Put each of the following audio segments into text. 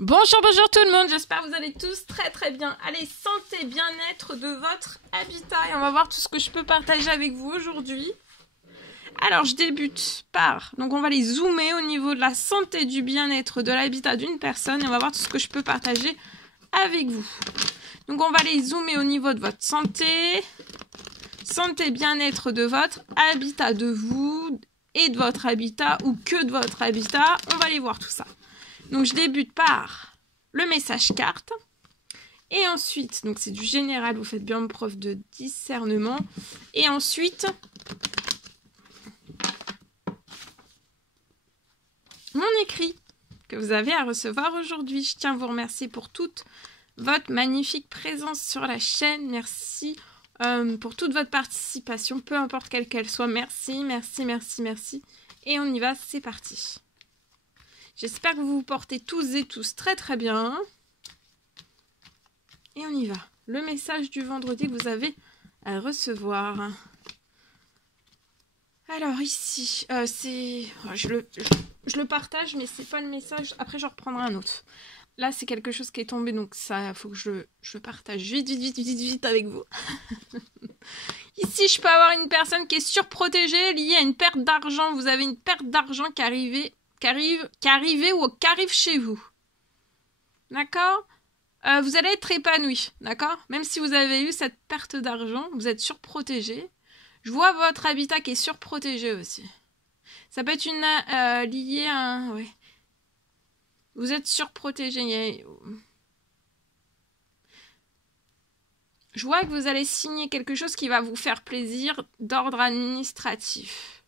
Bonjour, bonjour tout le monde, j'espère que vous allez tous très bien. Allez, santé, bien-être de votre habitat et on va voir tout ce que je peux partager avec vous aujourd'hui. Alors, je débute par, donc on va les zoomer au niveau de la santé, du bien-être de l'habitat d'une personne et on va voir tout ce que je peux partager avec vous. Donc, on va les zoomer au niveau de votre santé, bien-être de votre habitat, de vous et de votre habitat ou que de votre habitat. On va aller voir tout ça. Donc, je débute par le message carte. Et ensuite, donc c'est du général, vous faites bien preuve de discernement. Et ensuite, mon écrit que vous avez à recevoir aujourd'hui. Je tiens à vous remercier pour toute votre magnifique présence sur la chaîne. Merci pour toute votre participation, peu importe quelle qu'elle soit. Merci. Et on y va, c'est parti. J'espère que vous vous portez tous et tous très bien. Et on y va. Le message du vendredi que vous avez à recevoir. Alors ici, je le partage, mais c'est pas le message. Après, je reprendrai un autre. Là, c'est quelque chose qui est tombé, donc ça, faut que je partage vite avec vous. Ici, je peux avoir une personne qui est surprotégée, liée à une perte d'argent. Vous avez une perte d'argent qui arrive chez vous. D'accord ? Vous allez être épanoui, d'accord ? Même si vous avez eu cette perte d'argent, vous êtes surprotégé. Je vois votre habitat qui est surprotégé aussi. Ça peut être lié à... Ouais. Vous êtes surprotégé. Je vois que vous allez signer quelque chose qui va vous faire plaisir d'ordre administratif.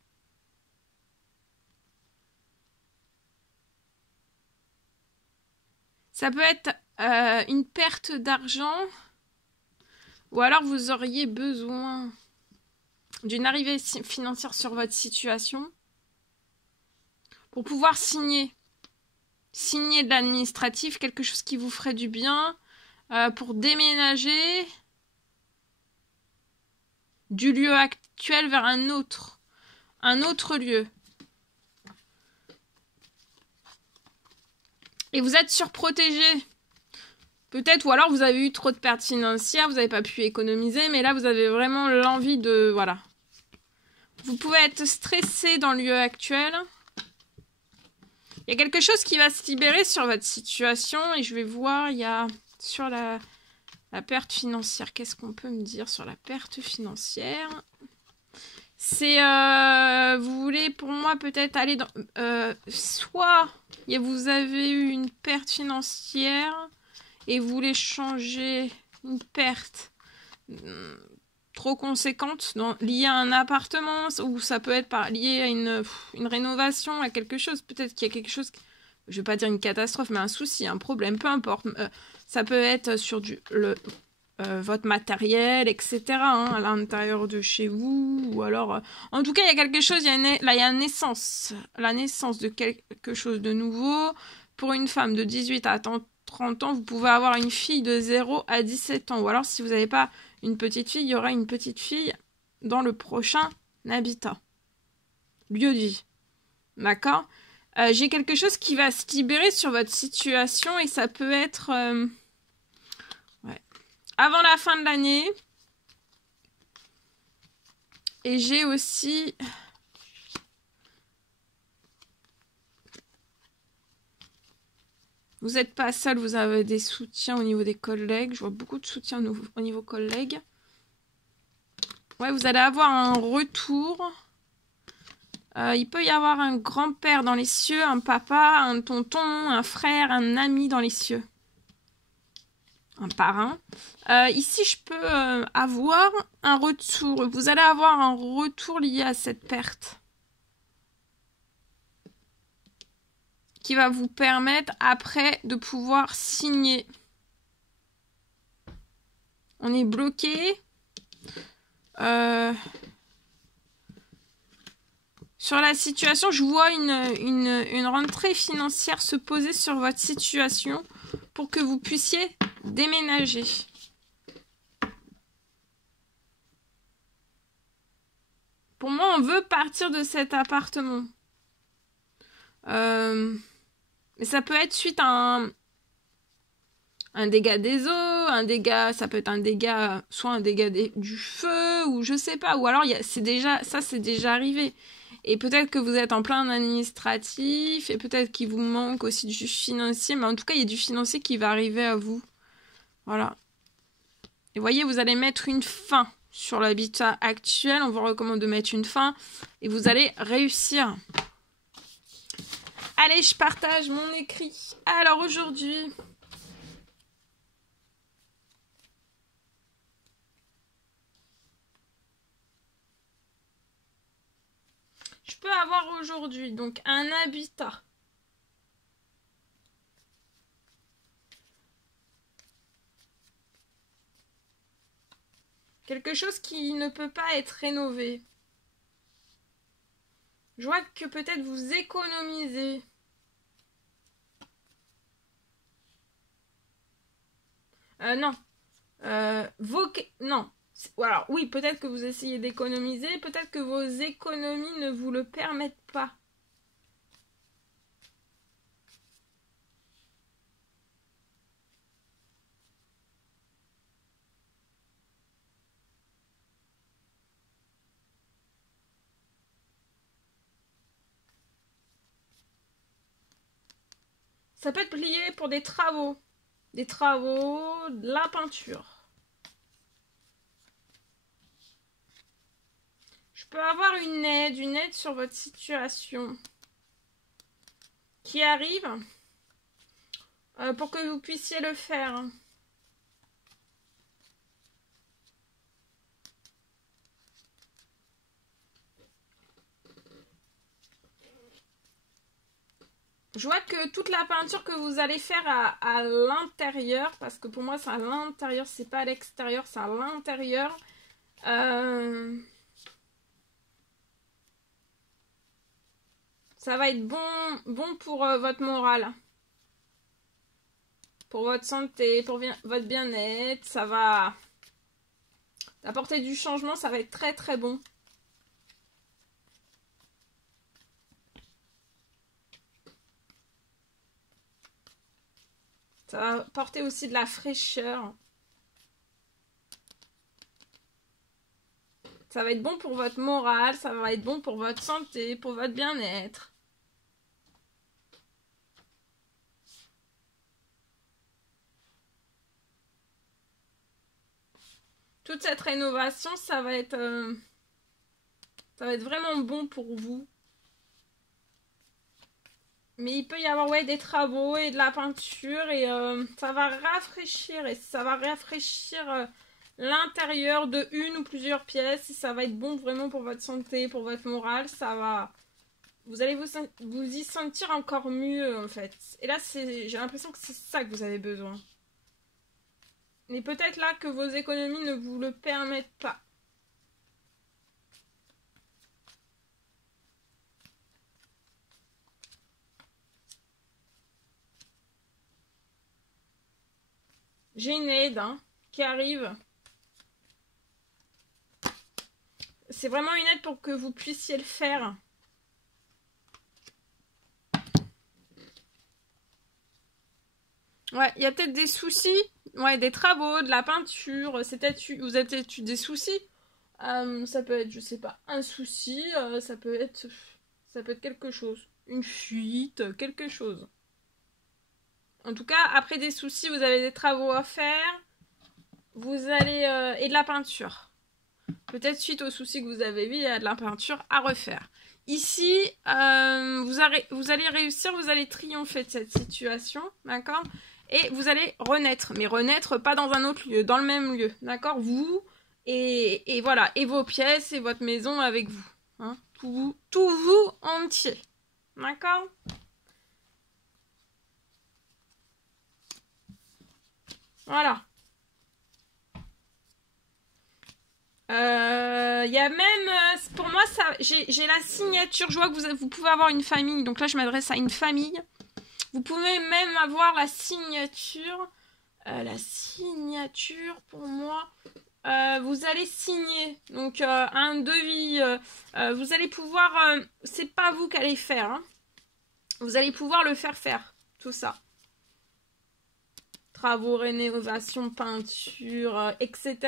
Ça peut être une perte d'argent ou alors vous auriez besoin d'une arrivée financière sur votre situation pour pouvoir signer de l'administratif, quelque chose qui vous ferait du bien pour déménager du lieu actuel vers un autre lieu. Et vous êtes surprotégé. Peut-être, ou alors vous avez eu trop de pertes financières, vous n'avez pas pu économiser, mais là vous avez vraiment l'envie de... Voilà. Vous pouvez être stressé dans le lieu actuel. Il y a quelque chose qui va se libérer sur votre situation et je vais voir, il y a sur la perte financière. Qu'est-ce qu'on peut me dire sur la perte financière ? C'est, vous voulez pour moi peut-être aller dans... soit vous avez eu une perte financière et vous voulez changer une perte trop conséquente liée à un appartement, ou ça peut être lié à une rénovation, à quelque chose. Peut-être qu'il y a quelque chose, je vais pas dire une catastrophe, mais un souci, un problème, peu importe. Ça peut être sur votre matériel, etc. À l'intérieur de chez vous, ou alors... en tout cas, il y a quelque chose, là, il y a la naissance de quelque chose de nouveau. Pour une femme de 18 à 30 ans, vous pouvez avoir une fille de 0 à 17 ans. Ou alors, si vous n'avez pas une petite fille, il y aura une petite fille dans le prochain habitat. Lieu de vie. D'accord ? J'ai quelque chose qui va se libérer sur votre situation et ça peut être... avant la fin de l'année. Et j'ai aussi... Vous n'êtes pas seul, vous avez des soutiens au niveau des collègues. Je vois beaucoup de soutien au niveau collègues. Ouais, vous allez avoir un retour. Il peut y avoir un grand-père dans les cieux, un papa, un tonton, un frère, un ami dans les cieux. Un parrain. Ici, je peux avoir un retour. Vous allez avoir un retour lié à cette perte. Qui va vous permettre après de pouvoir signer. On est bloqué. Sur la situation, je vois une rentrée financière se poser sur votre situation pour que vous puissiez déménager. Pour moi, on veut partir de cet appartement. Mais ça peut être suite à un dégât des eaux, un dégât, ça peut être un dégât, soit un dégât du feu, ou je sais pas, ou alors c'est déjà arrivé. Et peut-être que vous êtes en plein administratif, et peut-être qu'il vous manque aussi du financier, mais en tout cas, il y a du financier qui va arriver à vous. Voilà. Et voyez, vous allez mettre une fin sur l'habitat actuel, on vous recommande de mettre une fin, et vous allez réussir. Allez, je partage mon écrit. Alors aujourd'hui... je peux avoir aujourd'hui donc un habitat. Quelque chose qui ne peut pas être rénové. Je vois que peut-être vous économisez. Non. Non. Alors, oui, peut-être que vous essayez d'économiser. Peut-être que vos économies ne vous le permettent pas. Ça peut être plié pour des travaux. Des travaux, de la peinture. Je peux avoir une aide sur votre situation qui arrive pour que vous puissiez le faire. Je vois que toute la peinture que vous allez faire à l'intérieur, parce que pour moi c'est à l'intérieur, c'est pas à l'extérieur, c'est à l'intérieur. Ça va être bon pour votre morale, pour votre santé, pour votre bien-être. Ça va apporter du changement, ça va être très très bon. Ça va apporter aussi de la fraîcheur. Ça va être bon pour votre morale, ça va être bon pour votre santé, pour votre bien-être. Toute cette rénovation, ça va être vraiment bon pour vous. Mais il peut y avoir des travaux et de la peinture et ça va rafraîchir l'intérieur de une ou plusieurs pièces et ça va être bon vraiment pour votre santé, pour votre morale. Vous allez vous y sentir encore mieux en fait. Et là, j'ai l'impression que c'est ça que vous avez besoin. Mais peut-être là que vos économies ne vous le permettent pas. J'ai une aide qui arrive. C'est vraiment une aide pour que vous puissiez le faire. Ouais, il y a peut-être des soucis. Ouais, des travaux, de la peinture. C'est peut-être vous avez peut-être eu des soucis. Ça peut être, je sais pas, un souci. Ça peut être quelque chose. Une fuite, quelque chose. En tout cas, après des soucis, vous avez des travaux à faire. Vous allez... et de la peinture. Peut-être suite aux soucis que vous avez eu, il y a de la peinture à refaire. Ici, vous allez réussir, vous allez triompher de cette situation, d'accord? Et vous allez renaître, mais renaître pas dans un autre lieu, dans le même lieu, d'accord? Vous, et voilà, et vos pièces, et votre maison avec vous. Hein? Tout vous entier, d'accord? Voilà. Il y a même, pour moi, j'ai la signature. Je vois que vous pouvez avoir une famille. Donc là, je m'adresse à une famille. Vous pouvez même avoir la signature. La signature, pour moi, vous allez signer. Donc, un devis. Vous allez pouvoir... c'est pas vous qui allez faire. Hein. Vous allez pouvoir le faire, tout ça. travaux, rénovation, peinture, etc.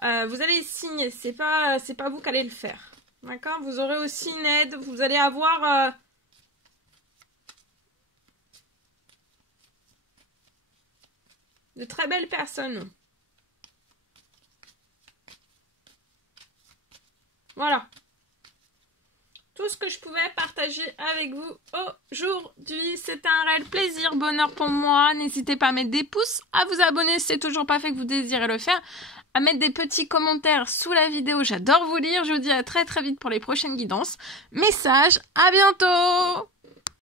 Vous allez signer, c'est pas vous qui allez le faire. D'accord? Vous aurez aussi une aide, vous allez avoir... de très belles personnes. Voilà. Tout ce que je pouvais partager avec vous aujourd'hui. C'est un réel plaisir, bonheur pour moi. N'hésitez pas à mettre des pouces, à vous abonner si c'est toujours pas fait que vous désirez le faire, à mettre des petits commentaires sous la vidéo. J'adore vous lire. Je vous dis à très très vite pour les prochaines guidances. Message, à bientôt!